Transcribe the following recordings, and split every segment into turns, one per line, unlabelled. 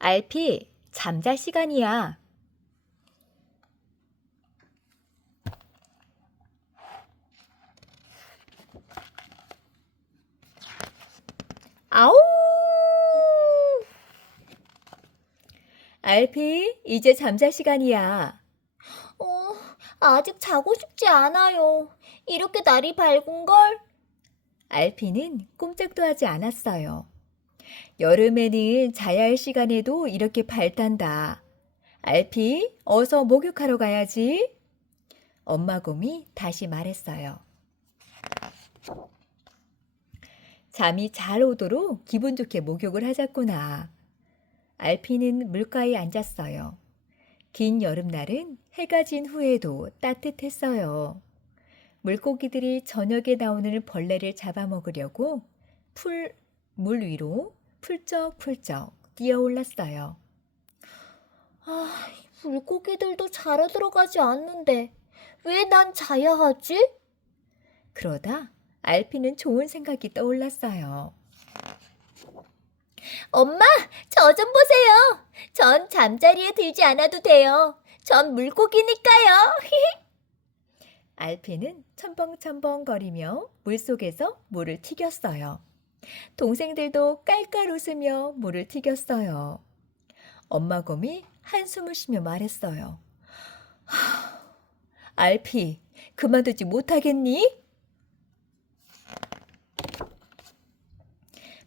알피, 잠잘 시간이야. 아우! 알피, 이제 잠잘 시간이야.
어, 아직 자고 싶지 않아요. 이렇게 날이 밝은 걸?
알피는 꼼짝도 하지 않았어요. 여름에는 자야 할 시간에도 이렇게 밝단다. 알피, 어서 목욕하러 가야지. 엄마 곰이 다시 말했어요. 잠이 잘 오도록 기분 좋게 목욕을 하자꾸나. 알피는 물가에 앉았어요. 긴 여름날은 해가 진 후에도 따뜻했어요. 물고기들이 저녁에 나오는 벌레를 잡아먹으려고 풀, 물 위로 풀쩍풀쩍 뛰어올랐어요.
아, 물고기들도 자러 들어가지 않는데 왜 난 자야 하지?
그러다 알피는 좋은 생각이 떠올랐어요.
엄마, 저 좀 보세요. 전 잠자리에 들지 않아도 돼요. 전 물고기니까요.
알피는 첨벙첨벙 거리며 물속에서 물을 튀겼어요. 동생들도 깔깔 웃으며 물을 튀겼어요. 엄마 곰이 한숨을 쉬며 말했어요. 하, 알피, 그만두지 못하겠니?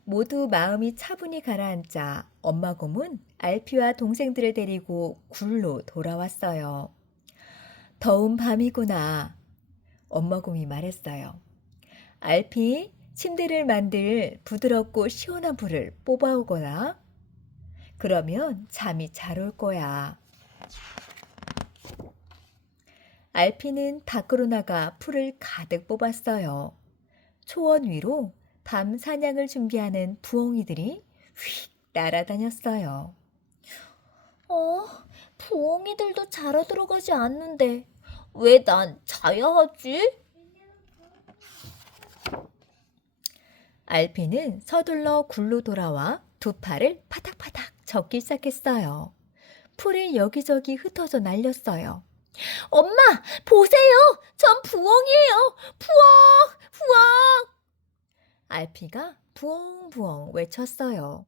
모두 마음이 차분히 가라앉자 엄마 곰은 알피와 동생들을 데리고 굴로 돌아왔어요. 더운 밤이구나. 엄마 곰이 말했어요. 알피, 침대를 만들 부드럽고 시원한 불을 뽑아오거라. 그러면 잠이 잘 올 거야. 알피는 밖으로 나가 풀을 가득 뽑았어요. 초원 위로 밤 사냥을 준비하는 부엉이들이 휙 날아다녔어요.
어, 부엉이들도 자러 들어가지 않는데 왜 난 자야 하지?
알피는 서둘러 굴로 돌아와 두 팔을 파닥파닥 젓기 시작했어요. 풀이 여기저기 흩어져 날렸어요.
엄마, 보세요. 전 부엉이에요. 부엉, 부엉.
알피가 부엉부엉 외쳤어요.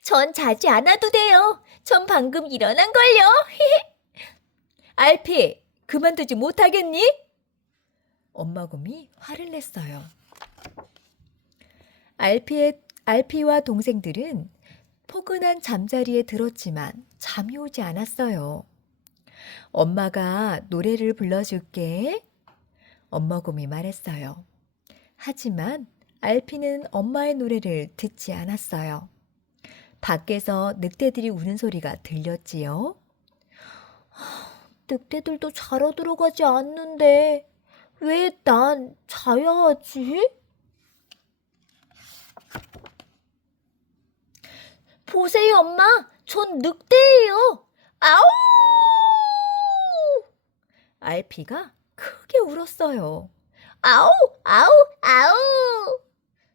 전 자지 않아도 돼요. 전 방금 일어난 걸요.
알피, 그만두지 못하겠니? 엄마 곰이 화를 냈어요. 알피의, 알피와 동생들은 포근한 잠자리에 들었지만 잠이 오지 않았어요. 엄마가 노래를 불러줄게. 엄마 곰이 말했어요. 하지만 알피는 엄마의 노래를 듣지 않았어요. 밖에서 늑대들이 우는 소리가 들렸지요.
늑대들도 자러 들어가지 않는데 왜 난 자야 하지? 보세요, 엄마. 전 늑대예요. 아우!
알피가 크게 울었어요.
아우! 아우! 아우!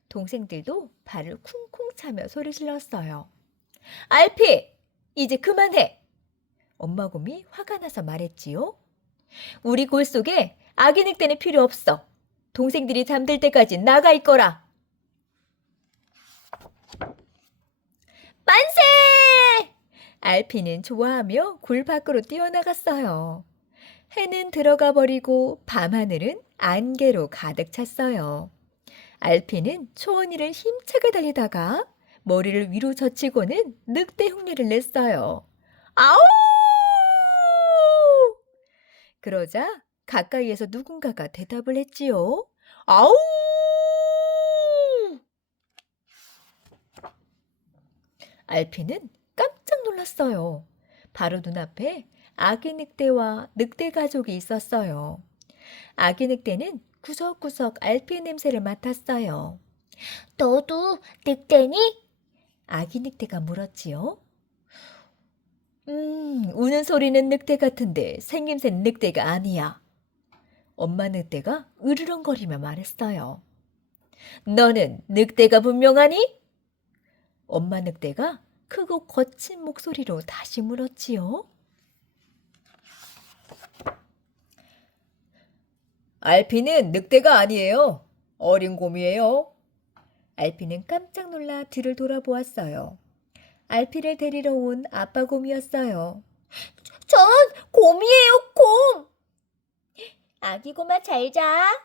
동생들도 발을 쿵쿵 차며 소리 질렀어요. 알피, 이제 그만해. 엄마 곰이 화가 나서 말했지요. 우리 골 속에 아기 늑대는 필요 없어. 동생들이 잠들 때까지 나가 있거라. 만세! 알피는 좋아하며 굴 밖으로 뛰어나갔어요. 해는 들어가 버리고 밤하늘은 안개로 가득 찼어요. 알피는 초원이를 힘차게 달리다가 머리를 위로 젖히고는 늑대 흉내를 냈어요. 아우! 그러자 가까이에서 누군가가 대답을 했지요. 아우! 알피는 놀랐어요. 바로 눈앞에 아기 늑대와 늑대 가족이 있었어요. 아기 늑대는 구석구석 알피의 냄새를 맡았어요.
너도 늑대니?
아기 늑대가 물었지요. 음, 우는 소리는 늑대 같은데 생김새는 늑대가 아니야. 엄마 늑대가 으르렁거리며 말했어요. 너는 늑대가 분명하니? 엄마 늑대가 크고 거친 목소리로 다시 물었지요. 알피는 늑대가 아니에요. 어린 곰이에요. 알피는 깜짝 놀라 뒤를 돌아보았어요. 알피를 데리러 온 아빠 곰이었어요.
전 곰이에요, 곰. 아기 곰아 잘 자.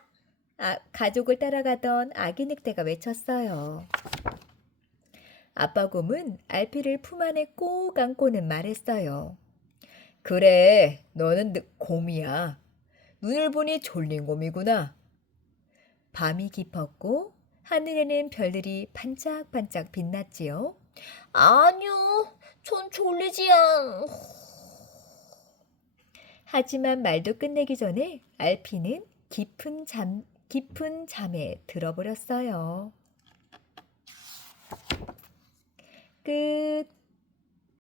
아, 가족을 따라가던 아기 늑대가 외쳤어요. 아빠 곰은 알피를 품 안에 꼭 안고는 말했어요. 그래, 너는 늑- 곰이야. 눈을 보니 졸린 곰이구나. 밤이 깊었고 하늘에는 별들이 반짝반짝 빛났지요.
아니요, 전 졸리지 않.
하지만 말도 끝내기 전에 알피는 깊은 잠, 깊은 잠에 들어버렸어요. 끝.